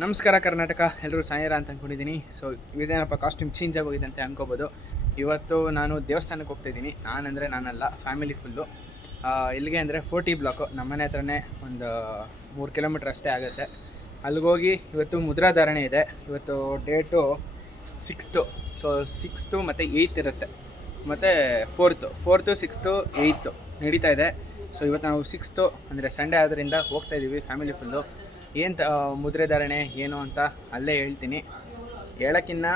ನಮಸ್ಕಾರ ಕರ್ನಾಟಕ ಎಲ್ಲರೂ ಸಾಯಿರ ಅಂತ ಅಂದ್ಕೊಂಡಿದ್ದೀನಿ ಸೊ ಇದೇನಪ್ಪ ಕಾಸ್ಟ್ಯೂಮ್ ಚೇಂಜ್ ಆಗೋಗಿದೆ ಅಂತ ಅನ್ಕೋಬೋದು. ಇವತ್ತು ನಾನು ದೇವಸ್ಥಾನಕ್ಕೆ ಹೋಗ್ತಾ ಇದ್ದೀನಿ. ನಾನಂದರೆ ನಾನಲ್ಲ ಫ್ಯಾಮಿಲಿ ಫುಲ್ಲು ಇಲ್ಲಿಗೆ ಅಂದರೆ ಫೋರ್ಟಿ ಬ್ಲಾಕು ನಮ್ಮನೆ ಹತ್ರನೇ ಒಂದು ಮೂರು ಕಿಲೋಮೀಟ್ರ್ ಅಷ್ಟೇ ಆಗುತ್ತೆ. ಅಲ್ಲಿಗೋಗಿ ಇವತ್ತು ಮುದ್ರಾಧಾರಣೆ ಇದೆ. ಇವತ್ತು ಡೇಟು ಸಿಕ್ಸ್ತು ಸೊ ಸಿಕ್ಸ್ತು ಮತ್ತು ಏಯ್ತ್ ಇರುತ್ತೆ. ಮತ್ತು ಫೋರ್ತು ಫೋರ್ತು ಸಿಕ್ಸ್ತು ಏಯ್ತು ನಡೀತಾ ಇದೆ. ಸೊ ಇವತ್ತು ನಾವು ಸಿಕ್ಸ್ತು ಅಂದರೆ ಸಂಡೇ ಆದ್ದರಿಂದ ಹೋಗ್ತಾ ಇದ್ದೀವಿ ಫ್ಯಾಮಿಲಿ ಫುಲ್ಲು ಏನು ತ ಮುದ್ರೆ ಧಾರಣೆ ಏನು ಅಂತ ಅಲ್ಲೇ ಹೇಳ್ತೀನಿ. ಹೇಳೋಕ್ಕಿನ್ನ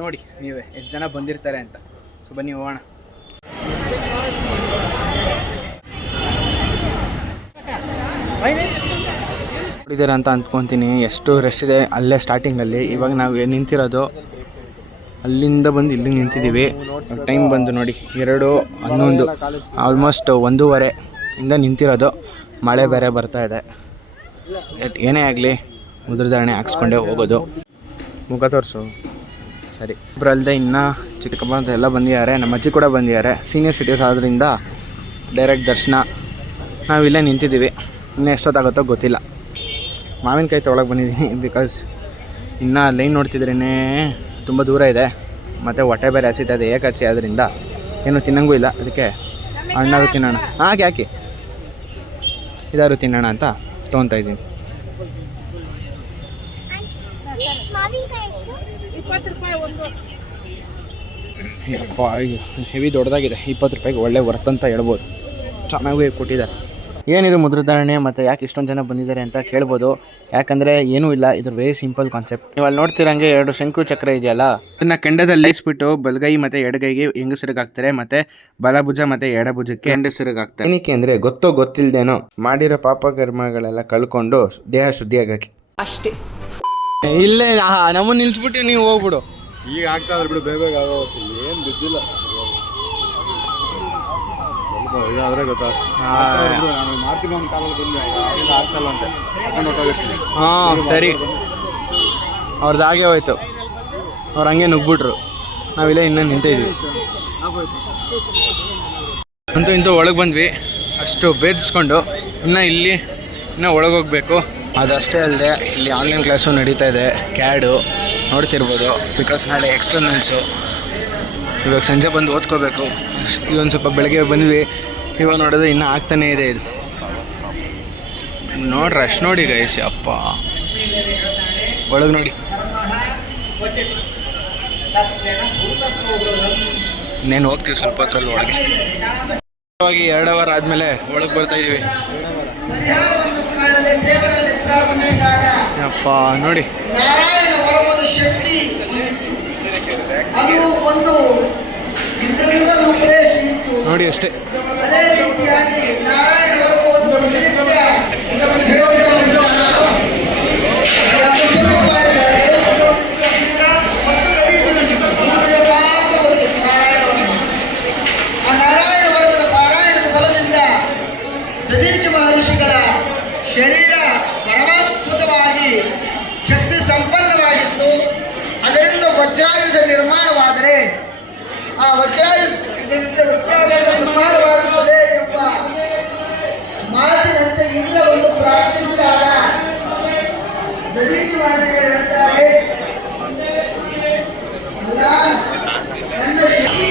ನೋಡಿ, ನೀವೇ, ಎಷ್ಟು ಜನ ಬಂದಿರ್ತಾರೆ ಅಂತ. ಸೊ, ಬನ್ನಿ, ಹೋಗೋಣ. ನೋಡಿದ್ದೀರ ಅಂತ ಅಂದ್ಕೊತೀನಿ, ಎಷ್ಟು ರಶ್ ಇದೆ. ಅಲ್ಲೇ ಸ್ಟಾರ್ಟಿಂಗಲ್ಲಿ ಇವಾಗ ನಾವು ನಿಂತಿರೋದು, ಅಲ್ಲಿಂದ ಬಂದು ಇಲ್ಲಿ ನಿಂತಿದ್ದೀವಿ. ಟೈಮ್ ಬಂದು ನೋಡಿ, ಎರಡು, ಹನ್ನೊಂದು ಆಲ್ಮೋಸ್ಟ್ ಒಂದೂವರೆ ಇಂದ ನಿಂತಿರೋದು. ಮಳೆ ಬೇರೆ ಬರ್ತಾ ಇದೆ. ಏನೇ ಆಗಲಿ ಮುದ್ರಧಾರಣೆ ಹಾಕ್ಸ್ಕೊಂಡೆ ಹೋಗೋದು. ಮುಖ ತೋರಿಸು. ಸರಿ. ಇಬ್ಬರು ಅಲ್ಲದೆ ಇನ್ನೂ ಚಿಕ್ಕಪ್ಪ ಅಂತ ಎಲ್ಲ ಬಂದಿದ್ದಾರೆ. ನಮ್ಮ ಅಜ್ಜಿ ಕೂಡ ಬಂದಿದ್ದಾರೆ. ಸೀನಿಯರ್ ಸಿಟಿಸ್ ಆದ್ದರಿಂದ ಡೈರೆಕ್ಟ್ ದರ್ಶನ. ನಾವಿಲ್ಲೇ ಇಲ್ಲೇ ನಿಂತಿದ್ದೀವಿ. ಇನ್ನೂ ಎಷ್ಟೊತ್ತಾಗುತ್ತೋ ಗೊತ್ತಿಲ್ಲ. ಮಾವಿನಕಾಯಿ ತೊಗೊಳಕ್ಕೆ ಬಂದಿದ್ದೀನಿ ಬಿಕಾಸ್ ಇನ್ನೂ ಲೈನ್ ನೋಡ್ತಿದ್ರೇ ತುಂಬ ದೂರ ಇದೆ. ಮತ್ತು ಹೊಟ್ಟೆ ಬೇರೆ ಅದು ಏಕೆ ಹಚ್ಚಿ ಆದ್ದರಿಂದ ಏನು ತಿನ್ನಂಗೂ ಇಲ್ಲ. ಅದಕ್ಕೆ ಅಣ್ಣಾರು ತಿನ್ನೋಣ. ಹಾಗೆ ಹಾಕಿ ಇದಾರು ತಿನ್ನೋಣ ಅಂತ ತೊಗೊತಾ ಇದ್ದೀನಿ. ಹೆವಿ ದೊಡ್ಡದಾಗಿದೆ. ಇಪ್ಪತ್ತು ರೂಪಾಯಿಗೆ ಒಳ್ಳೆ ವರ್ತ್ ಅಂತ ಹೇಳ್ಬೋದು. ಚೆನ್ನಾಗಿ ಕೊಟ್ಟಿದ್ದಾರೆ. ಏನಿದು ಮುದ್ರಧಾರಣೆ ಮತ್ತು ಯಾಕೆ ಇಷ್ಟೊಂದು ಜನ ಬಂದಿದ್ದಾರೆ ಅಂತ ಕೇಳ್ಬೋದು. ಯಾಕಂದರೆ ಏನೂ ಇಲ್ಲ ಇದು ವೆರಿ ಸಿಂಪಲ್ ಕಾನ್ಸೆಪ್ಟ್ ನೀವು ಅಲ್ಲಿ ನೋಡ್ತಿರಂಗೆ ಎರಡು ಶಂಕು ಚಕ್ರ ಇದೆಯಲ್ಲ? ಅದನ್ನ ಕೆಂಡದಲ್ಲಿ ಇಸ್ಬಿಟ್ಟು ಬಲಗೈ ಮತ್ತು ಎಡಗೈಗೆ ಹೆಂಗಸರಿಗೆ ಹಾಕ್ತಾರೆ ಮತ್ತು ಬಲಭುಜ ಮತ್ತು ಎಡಭುಜಕ್ಕೆ ಹೆಂಗಸರಿಗೆ ಹಾಕ್ತಾರೆ ಏನಕ್ಕೆ ಅಂದರೆ ಗೊತ್ತೋ ಗೊತ್ತಿಲ್ಲದೇನೋ ಮಾಡಿರೋ ಪಾಪ ಕರ್ಮಗಳೆಲ್ಲ ಕಳ್ಕೊಂಡು ದೇಹ ಶುದ್ಧಿಯಾಗಕ್ಕೆ ಅಷ್ಟೇ. ಇಲ್ಲೇ ನಮ್ಮನ್ನು ನಿಲ್ಸ್ಬಿಟ್ಟು ನೀವು ಹೋಗ್ಬಿಡು. ಈಗ ಆಗ್ತಾ ಇದ್ರೆ ಬಿಡು ಬೇಗ ಏನು ಬಿದ್ದಿಲ್ಲ. ಇದಾದ್ರೆ ಗೊತ್ತಾಗ್ತದೆ ನಾನು ಮಾರ್ತಿ ಬಂದು. ಕಾಲಲ್ಲಿ ಬಂದೆ ಆಗಿಲ್ಲ ಆಗ್ತಲ್ಲ ಅಂತ. ಕರ್ಕೊಂಡು ಹೊರ್ಟೋಗಿರ್ತೀನಿ. ಹಾಂ ಸರಿ. ಅವ್ರದ್ದು ಹಾಗೆ ಹೋಯ್ತು. ಅವ್ರು ಹಂಗೆ ನುಗ್ಬಿಟ್ರು. ನಾವಿಲ್ಲ ಇನ್ನೂ ನಿಂತಿದ್ವಿ ಅಂತೂ ಇಂತೂ ಒಳಗೆ ಬಂದ್ವಿ. ಅಷ್ಟು ಭೇದಿಸ್ಕೊಂಡು ಇನ್ನ ಇಲ್ಲಿ ಇನ್ನೂ ಒಳಗೆ ಹೋಗ್ಬೇಕು. ಅದಷ್ಟೇ ಅಲ್ಲದೆ ಇಲ್ಲಿ ಆನ್ಲೈನ್ ಕ್ಲಾಸು ನಡೀತಾ ಇದೆ. ಕ್ಯಾಡು ನೋಡ್ತಿರ್ಬೋದು. ಬಿಕಾಸ್ ನಾಳೆ ಎಕ್ಸ್ಟರ್ನಲ್ಸು ಇವಾಗ ಸಂಜೆ ಬಂದು ಓದ್ಕೋಬೇಕು. ಇವೊಂದು ಸ್ವಲ್ಪ ಬೆಳಗ್ಗೆ ಬಂದ್ವಿ. ಇವಾಗ ನೋಡೋದು ಇನ್ನೂ ಆಗ್ತಾನೇ ಇದೆ ಇದು. ನೋಡ್ರಿ ಅಷ್ಟು ನೋಡಿ ಗೈಸ್ ಅಪ್ಪ ಒಳಗೆ ನೋಡಿ. ಇನ್ನೇನು ಹೋಗ್ತೀವಿ ಸ್ವಲ್ಪ ಹತ್ರಲ್ಲಿ ಒಳಗೆ. ಇವಾಗ ಎರಡು ಅವರ್ ಆದಮೇಲೆ ಒಳಗೆ ಬರ್ತಾ ಇದ್ದೀವಿ ಅಪ್ಪ ನೋಡಿ. ಶಕ್ತಿ. ಅದು ಒಂದು ನೋಡಿ ಅಷ್ಟೇ. ಅದೇ ರೀತಿಯಾಗಿ ನಾರಾಯಣ ಬರುವುದು ಪ್ರತಿನಿತ್ಯ ಹೇಳುವುದರಿಂದ ಆ ವಜ್ರಾಯುಧದಿಂದ ವಜ್ರಾಯುಧ ನಿರ್ಮಾಣವಾಗುತ್ತದೆ ಎಂಬ ಮಾತಿನಂತೆ ಇಲ್ಲ ಒಂದು ಪ್ರಾರ್ಥಿಸಿದಾಗ ದದೀಚ ಮಹರ್ಷಿಗಳು ಹೇಳ್ತಾರೆ ಅಲ್ಲ ನನ್ನ ಶಕ್ತಿ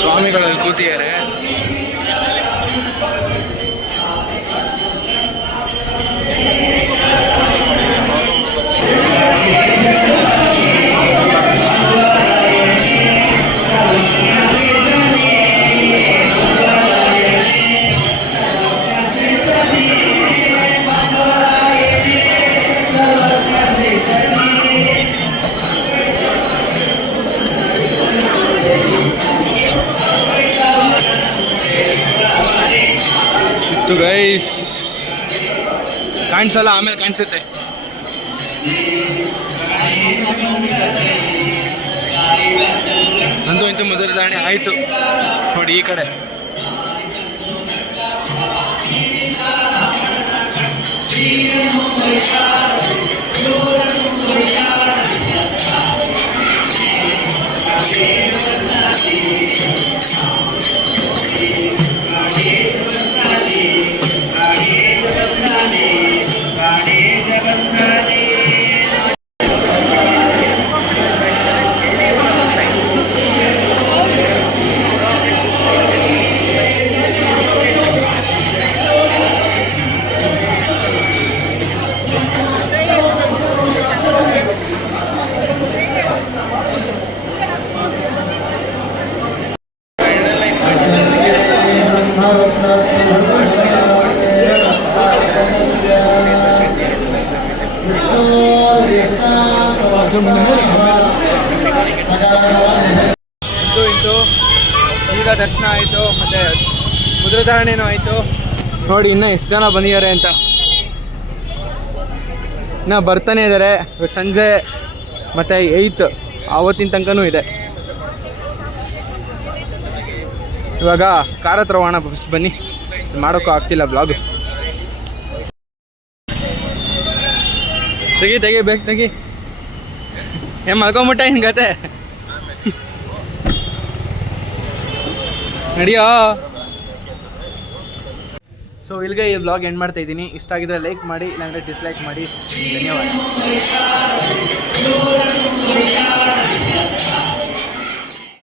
ಸ್ವಾಮಿಗಳಲ್ಲಿ ಕೂತಿದ್ದಾರೆ ಮತ್ತು ಗೈಸ್ ಕಾಣಿಸಲ್ಲ ಆಮೇಲೆ ಕಾಣಿಸುತ್ತೆ. ನಂದು ಇಂತ ಮೊದಲ ದಾಣಿ ಆಯಿತು. ನೋಡಿ ಈ ಕಡೆ. ಇಂತು ಇತ್ತು ಈಗ ದರ್ಶನ ಆಯಿತು, ಮತ್ತು ಆಯಿತು. ನೋಡಿ, ಇನ್ನೂ ಎಷ್ಟು ಜನ ಬಂದಿದ್ದಾರೆ ಅಂತ. ಇನ್ನೂ ಬರ್ತಾನೆ ಇದ್ದಾರೆ ಸಂಜೆ, ಮತ್ತು ಏಯ್ತ್ ಆವತ್ತಿನ ತನಕನೂ ಇದೆ. ಇವಾಗ ಕಾರ ಹತ್ರ ಹೋಗೋಣ, ಬಸ್ ಬನ್ನಿ. ಮಾಡೋಕ್ಕೂ ಆಗ್ತಿಲ್ಲ ಬ್ಲಾಗ್ ತೆಗಿ ತೆಗಿ ಬೇಕು ತೆಗಿ. ಏನ್ ಮಲ್ಕೊಂಬಿಟ್ಟ ನಿನ್ ನಡಿಯೋ? ಸೊ ಇಲ್ಲಿಗೆ ಈ ಬ್ಲಾಗ್ ಎಂಡ್ ಮಾಡ್ತಾ ಇದ್ದೀನಿ. ಇಷ್ಟ ಆಗಿದ್ರೆ ಲೈಕ್ ಮಾಡಿ, ಇಲ್ಲಾಂದರೆ ಡಿಸ್ಲೈಕ್ ಮಾಡಿ. ಧನ್ಯವಾದ.